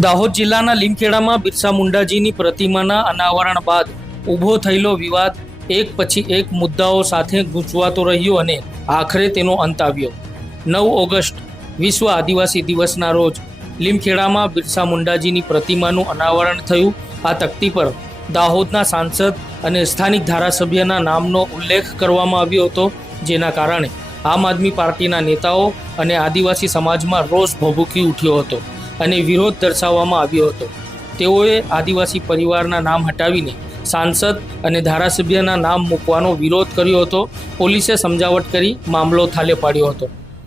દાહોદ જિલ્લાના લીમખેડામાં બિરસા મુંડાજીની પ્રતિમાના અનાવરણ બાદ ઊભો થયેલો વિવાદ એક પછી એક મુદ્દાઓ સાથે ગૂંચવાતો રહ્યો અને આખરે તેનો અંત આવ્યો. નવ ઓગસ્ટ, વિશ્વ આદિવાસી દિવસના રોજ લીમખેડામાં બિરસા મુંડાજીની પ્રતિમાનું અનાવરણ થયું. આ તકતી પર દાહોદના સાંસદ અને સ્થાનિક ધારાસભ્યના નામનો ઉલ્લેખ કરવામાં આવ્યો હતો, જેના કારણે આમ આદમી પાર્ટીના નેતાઓ અને આદિવાસી સમાજમાં રોષ ભભૂકી ઉઠ્યો હતો. અને વિરોધ દર્શાવવામાં આવ્યો હતો. તેઓએ આદિવાસી પરિવારના નામ હટાવીને સાંસદ અને ધારાસભ્યના નામ મૂકવાનો વિરોધ કર્યો હતો. પોલીસે સમજાવટ કરી મામલો થાલે પાડ્યો હતો.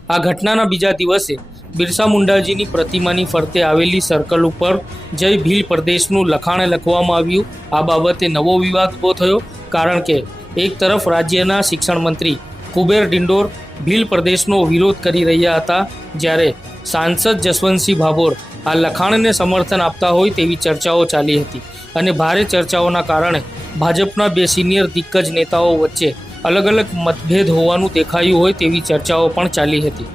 આ ઘટનાના બીજા દિવસે બિરસા મુંડાજીની પ્રતિમાની ફરતે આવેલી સર્કલ ઉપર જય ભીલ પ્રદેશનું લખાણ લખવામાં આવ્યું. આ બાબતે નવો વિવાદ ઊભો થયો કારણ કે એક તરફ રાજ્યના શિક્ષણ મંત્રી કુબેર ડિંડોર ભીલ પ્રદેશનો વિરોધ કરી રહ્યા હતા જ્યારે સાંસદ જસવંતસિંહ ભાભોર આ લખાણને સમર્થન આપતા હોય તેવી ચર્ચાઓ ચાલી હતી અને ભારે ચર્ચાઓના કારણે ભાજપના બે સિનિયર દિગ્ગજ નેતાઓ વચ્ચે અલગ અલગ મતભેદ હોવાનું દેખાયું હોય તેવી ચર્ચાઓ પણ ચાલી હતી.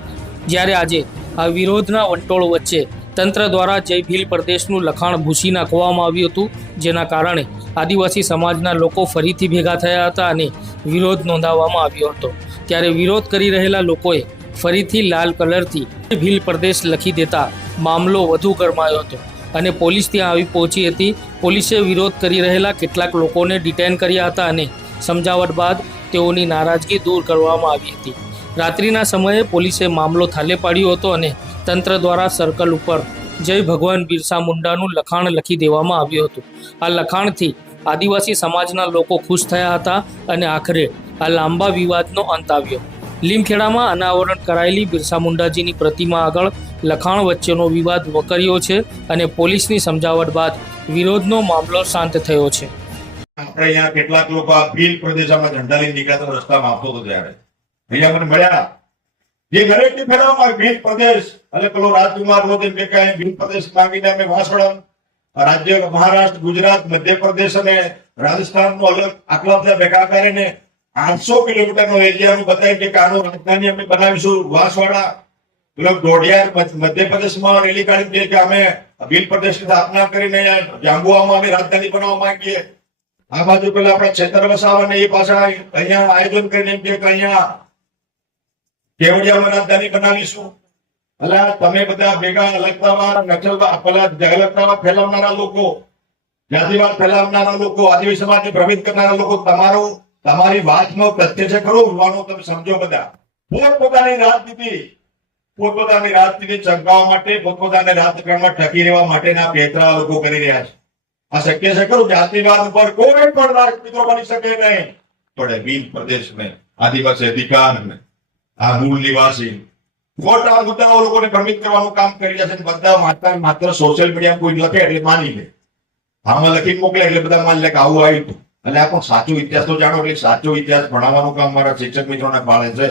જ્યારે આજે આ વિરોધના વંટોળ વચ્ચે તંત્ર દ્વારા જય ભીલ પ્રદેશનું લખાણ ભૂસી નાખવામાં આવ્યું હતું, જેના કારણે આદિવાસી સમાજના લોકો ફરીથી ભેગા થયા હતા અને વિરોધ નોંધાવવામાં આવ્યો હતો. ત્યારે વિરોધ કરી રહેલા લોકોએ ફરીથી લાલ કલરથી ભીલ પ્રદેશ લખી દેતા મામલો વધુ ગરમાયો હતો અને પોલીસ ત્યાં આવી પહોંચી હતી. પોલીસે વિરોધ કરી રહેલા કેટલાક લોકોને ડિટેન કર્યા હતા અને સમજાવટ બાદ તેઓની નારાજગી દૂર કરવામાં આવી હતી. રાત્રિના સમયે પોલીસે મામલો થાલે પાડ્યો હતો અને તંત્ર દ્વારા સર્કલ ઉપર જય ભગવાન બિરસા મુંડાનું લખાણ લખી દેવામાં આવ્યું હતું. આ લખાણથી આદિવાસી સમાજના લોકો ખુશ થયા હતા અને આખરે આ લાંબા વિવાદનો અંત આવ્યો. લીમખેડામાં અનાવરણ કરાયેલી બિરસા મુંડાજીની પ્રતિમા આગળ લખાણ વચ્ચેનો વિવાદ વકર્યો છે અને પોલીસની સમજાવટ બાદ વિરોધનો મામલો શાંત થયો છે. આપણે અહીંયા કેટલાક લોકો આ ભીલ પ્રદેશમાં ઝંડા લઈને નીકળ્યા રસ્તામાં આવતો હતો ત્યારે. અહીંયા મને મળ્યા. જે દરેકને ફેરવવામાં આવે ભીલ પ્રદેશ. અને પેલો રાજકુમાર રોજ મેં કહે ભીલ પ્રદેશ માંગીને અમે વાસવડમ રાજ્ય, મહારાષ્ટ્ર, ગુજરાત, મધ્યપ્રદેશ અને રાજસ્થાન નો અલગ આટલા બધા ભેગા કરીને આઠસો કિલોમીટરનો એરિયાનું બતાવી કે કાનો રાજધાની અમે બનાવીશું. વાસવાડા મતલબ મધ્ય- મધ્યપ્રદેશમાં રેલી કાઢી કે અમે ભીલ પ્રદેશની સ્થાપના કરીને જાંબુઆમાં અમે રાજધાની બનાવવા માંગીએ. આ બાજુ પેલા આપણે છેતર વસાવાને એ પાછા અહીંયા આયોજન કરીને એમ કે અહીંયા કેવડિયામાં રાજધાની બનાવીશું. એટલે તમે બધા ભેગા અલગતાવાદ નક્સલવાદ પેલા અલગતાવાદ ફેલાવનારા લોકો, જાતિવાદ ફેલાવનારા લોકો, આદિવાસી સમાજને ભ્રમિત કરનારા લોકો, તમારું તમારી વાતનો પ્રત્યક્ષ છે. ખરું હોવાનું તમે સમજો બધા. પોતપોતાની રાજનીતિ પોતપોતાની રાજનીતિ ચમકાવવા માટે, પોતપોતાની રાજકારણમાં ટકી રહેવા માટેના પેતરા લોકો કરી રહ્યા છે. આ શક્ય છે? ખરું, જાતિવાદ ઉપર કોઈ પણ રાજપીતો બની શકે નહીં. પણ પ્રદેશ ને આદિવાસી અધિકાર ને આ મૂળ નિવાસી ખોટા મુદ્દાઓ લોકોને ભ્રમિત કરવાનું કામ કરી રહ્યા છે બધા માત્ર માત્ર સોશિયલ મીડિયા કોઈ લખે એટલે માની લે. આમાં લખીને મોકલે એટલે બધા માની લે કે આવું આવ્યું એટલે આ પણ સાચો ઇતિહાસ તો જાણો એટલે સાચો ઇતિહાસ ભણાવવાનું કામ મારા શિક્ષક મિત્રોને ફાળે છે.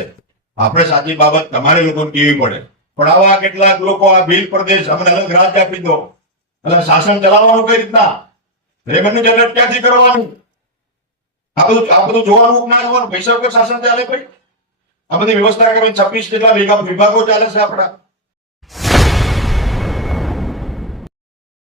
આપણે સાચી બાબત તમારે લોકોને કેવી પડે. પણ આવા કેટલાક લોકો આ ભીલ પ્રદેશ અમને અલગ રાજ્ય આપી દો. એટલે શાસન ચલાવવાનું કઈ રીતના? રેવન્યુ જનરેટ ક્યાંથી કરવાનું? આ બધું આ બધું જોવાનું ના જોવાનું? પૈસા વગર શાસન ચાલે ભાઈ? આ બધી વ્યવસ્થા કરવાની છવ્વીસ જેટલા વિભાગો ચાલે છે આપણા.